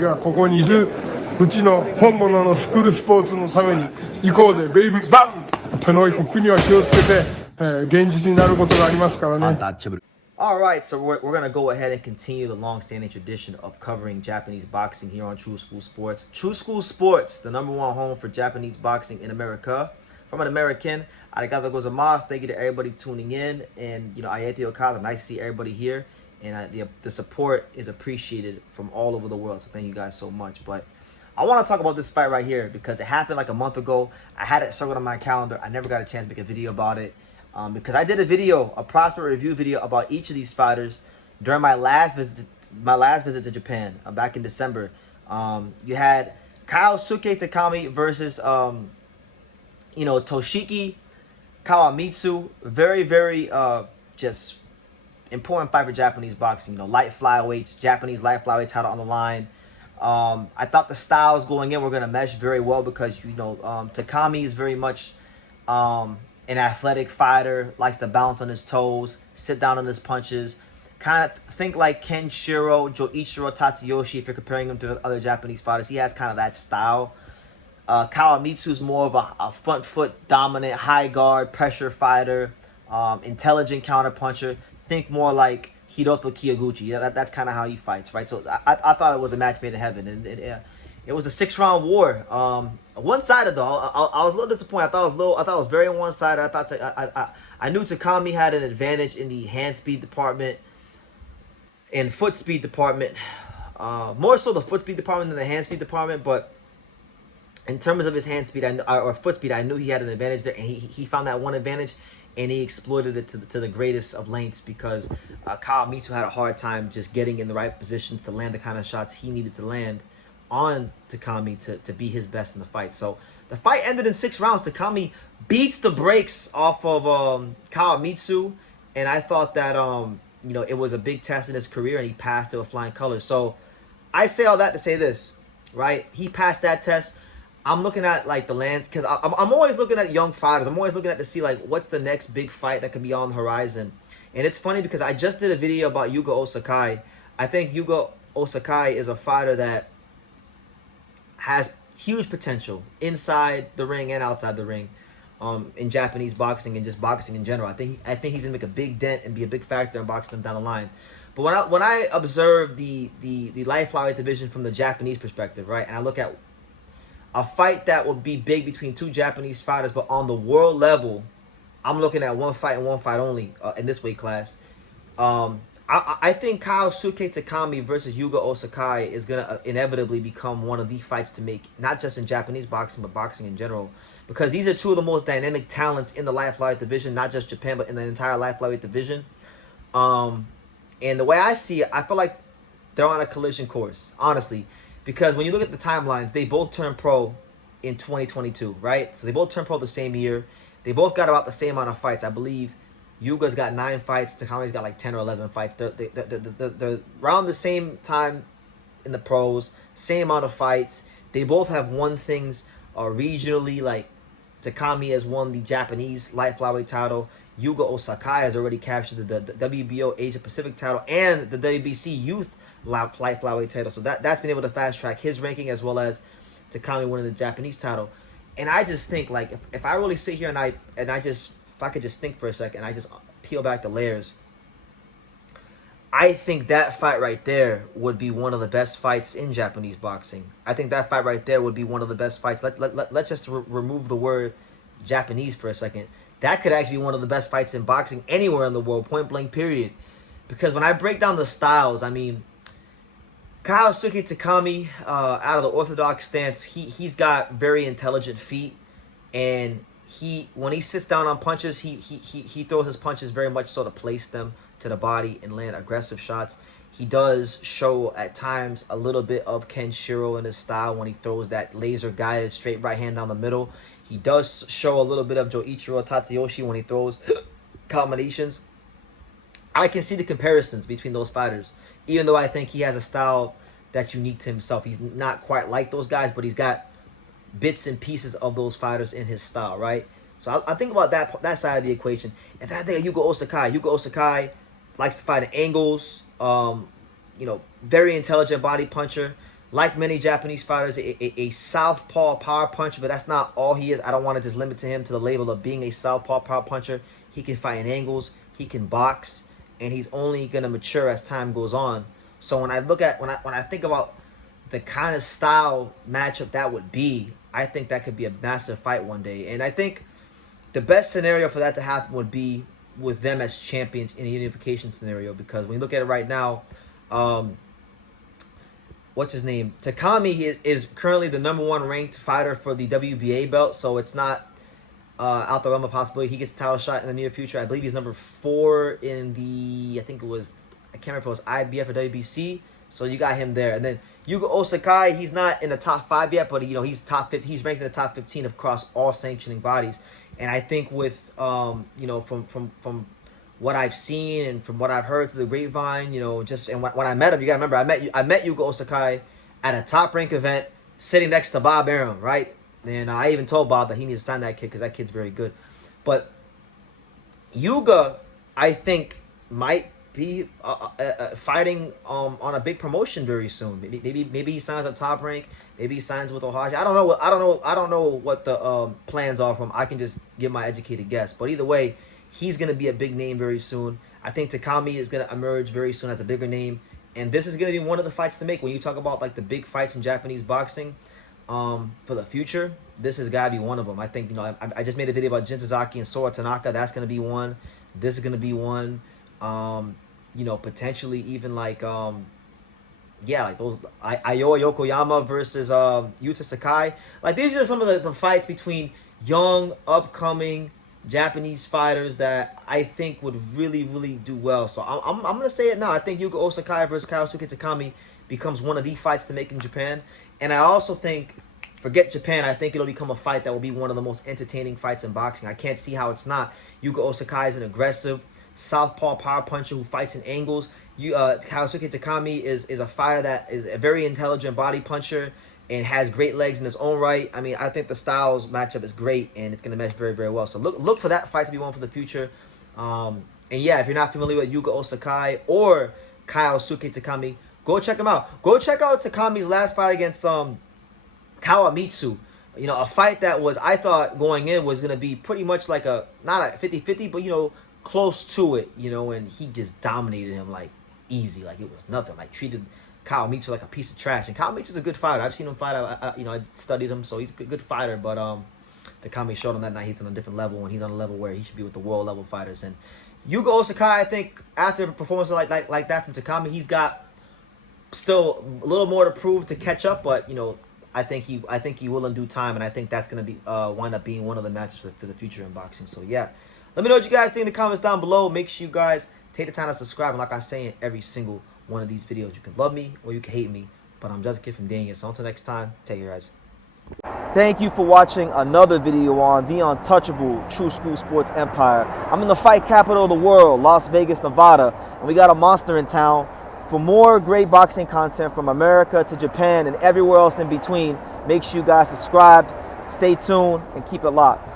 がここにいるうちの本物のスクールスポーツのために行こうぜベイビーバンこの国は気をつけて、現実になることがありますからね。Alright, so we're going to go ahead and continue the long-standing tradition of covering Japanese boxing here on True School Sports. True School Sports, the #1 home for Japanese boxing in America. From an American, arigatou gozaimasu. Thank you to everybody tuning in. And, ayete okada, nice to see everybody here. And the support is appreciated from all over the world. So thank you guys so much. But I want to talk about this fight right here because it happened like a month ago. I had it circled on my calendar. I never got a chance to make a video about it. Because I did a prospect review video about each of these fighters during my last visit to Japan back in December. You had Kyosuke Takami versus Toshiki Kawamitsu. Very just important fight for Japanese boxing. Light flyweights, Japanese light flyweight title on the line. I thought the styles going in were going to mesh very well because Takami is very much an athletic fighter, likes to bounce on his toes, sit down on his punches. Kind of think like Kenshiro, Joichiro Tatsuyoshi if you're comparing him to other Japanese fighters. He has kind of that style. Kawamitsu is more of a front foot dominant, high guard, pressure fighter, intelligent counter puncher. Think more like Hiroto Kiyoguchi. That's kind of how he fights, right? So I thought it was a match made in heaven. And it was a 6-round war. One-sided though. I was a little disappointed. I thought it was very one-sided. I knew Takami had an advantage in the hand speed department and foot speed department. More so the foot speed department than the hand speed department. But in terms of his hand speed or foot speed, I knew he had an advantage there, and he found that one advantage, and he exploited it to the greatest of lengths because Kawamitsu had a hard time just getting in the right positions to land the kind of shots he needed to land on Takami to be his best in the fight. So the fight ended in 6 rounds. Takami beats the brakes off of Kawamitsu, and I thought that it was a big test in his career, and he passed it with flying colors. So I say all that to say this, right? He passed that test. I'm looking at like the lands because I'm always looking at young fighters. I'm always looking at to see like what's the next big fight that could be on the horizon. And it's funny because I just did a video about Yuga Ozaki. I think Yuga Ozaki is a fighter that has huge potential inside the ring and outside the ring, in Japanese boxing and just boxing in general. I think he's gonna make a big dent and be a big factor in boxing down the line. But when I observe the light flyweight division from the Japanese perspective, right, and I look at a fight that would be big between 2 Japanese fighters, but on the world level, I'm looking at one fight and one fight only in this weight class. I think Kyosuke Takami versus Yuga Ozaki is going to inevitably become one of the fights to make, not just in Japanese boxing, but boxing in general. Because these are 2 of the most dynamic talents in the light flyweight division, not just Japan, but in the entire light flyweight division. And the way I see it, I feel like they're on a collision course, honestly. Because when you look at the timelines, they both turned pro in 2022, right? So they both turned pro the same year. They both got about the same amount of fights. I believe Yuga's got 9 fights. Takami's got like 10 or 11 fights. They're around the same time in the pros, same amount of fights. They both have won things regionally. Like Takami has won the Japanese light flyweight title. Yuga Ozaki has already captured the WBO Asia Pacific title and the WBC Youth light flyweight title. So that's been able to fast track his ranking as well as Takami winning the Japanese title. And I just think like if I really sit here and if I could just think for a second, I just peel back the layers, I think that fight right there would be one of the best fights in Japanese boxing. I think that fight right there would be one of the best fights. Let's just remove the word Japanese for a second. That could actually be one of the best fights in boxing anywhere in the world, point blank period. Because when I break down the styles, I mean, Kyosuke Takami, out of the orthodox stance, he's got very intelligent feet, and when he sits down on punches, he throws his punches very much so to place them to the body and land aggressive shots. He does show at times a little bit of Kenshiro in his style when he throws that laser guided straight right hand down the middle. He does show a little bit of Joichiro Tatsuyoshi when he throws combinations. I can see the comparisons between those fighters, even though I think he has a style that's unique to himself. He's not quite like those guys, but he's got bits and pieces of those fighters in his style, right? So I think about that side of the equation. And then I think of Yuga Ozaki. Yuga Ozaki likes to fight at angles. Very intelligent body puncher. like many Japanese fighters, a southpaw power puncher, but that's not all he is. I don't want to just limit to him to the label of being a southpaw power puncher. He can fight in angles, he can box, and he's only gonna mature as time goes on. So when I look at when I think about the kind of style matchup that would be, I think that could be a massive fight one day. And I think the best scenario for that to happen would be with them as champions in a unification scenario, because when you look at it right now, what's his name? Takami is currently the #1 ranked fighter for the WBA belt, so it's not out the realm of possibility he gets a title shot in the near future. I believe he's #4 in the, I can't remember if it was IBF or WBC, so you got him there. And then Yuga Ozaki, he's not in the top 5 yet, but he's top 50. He's ranked in the top 15 across all sanctioning bodies. And I think with from what I've seen and from what I've heard through the grapevine, and when I met him, you gotta remember, I met Yuga Ozaki at a top rank event, sitting next to Bob Arum, right? And I even told Bob that he needs to sign that kid because that kid's very good. But Yuga, I think, might be fighting on a big promotion very soon. Maybe he signs at Top Rank. Maybe he signs with Ohashi. I don't know what the plans are from. I can just give my educated guess. But either way, he's gonna be a big name very soon. I think Takami is gonna emerge very soon as a bigger name, and this is gonna be one of the fights to make when you talk about like the big fights in Japanese boxing. For the future, this has got to be one of them. I think, I just made a video about Shinzaki and Sora Tanaka. That's going to be one. This is going to be one. Potentially even like, like those Iowa Yokoyama versus Yuta Sakai. Like, these are some of the fights between young, upcoming Japanese fighters that I think would really, really do well. So I'm going to say it now. I think Yuga Ozaki versus Kyosuke Takami becomes one of the fights to make in Japan. And I also think, forget Japan, I think it'll become a fight that will be one of the most entertaining fights in boxing. I can't see how it's not. Yuga Ozaki is an aggressive southpaw power puncher who fights in angles. Kyosuke Takami is a fighter that is a very intelligent body puncher and has great legs in his own right. I mean, I think the styles matchup is great, and it's going to mesh very, very well. So look for that fight to be one for the future. And yeah, if you're not familiar with Yuga Ozaki or Kyosuke Takami, go check him out. Go check out Takami's last fight against Kawamitsu. A fight that was, I thought going in was going to be pretty much like not a 50-50, but, close to it, and he just dominated him like easy, like it was nothing, like treated Kawamitsu like a piece of trash. And Kawamitsu's a good fighter. I've seen him fight. I studied him, so he's a good fighter. But Takami showed him that night he's on a different level, and he's on a level where he should be with the world level fighters. And Yuga Ozaki, I think, after a performance like that from Takami, he's got still a little more to prove to catch up, but I think he will in due time, and I think that's gonna be wind up being one of the matches for the future in boxing. So yeah, let me know what you guys think in the comments down below. Make sure you guys take the time to subscribe, and like I say in every single one of these videos, you can love me or you can hate me, but I'm just a kid from Daniel. So until next time, take care, guys. Thank you for watching another video on the untouchable True School Sports Empire. I'm in the fight capital of the world, Las Vegas, Nevada, and we got a monster in town. For more great boxing content from America to Japan and everywhere else in between, make sure you guys subscribe, stay tuned, and keep it locked.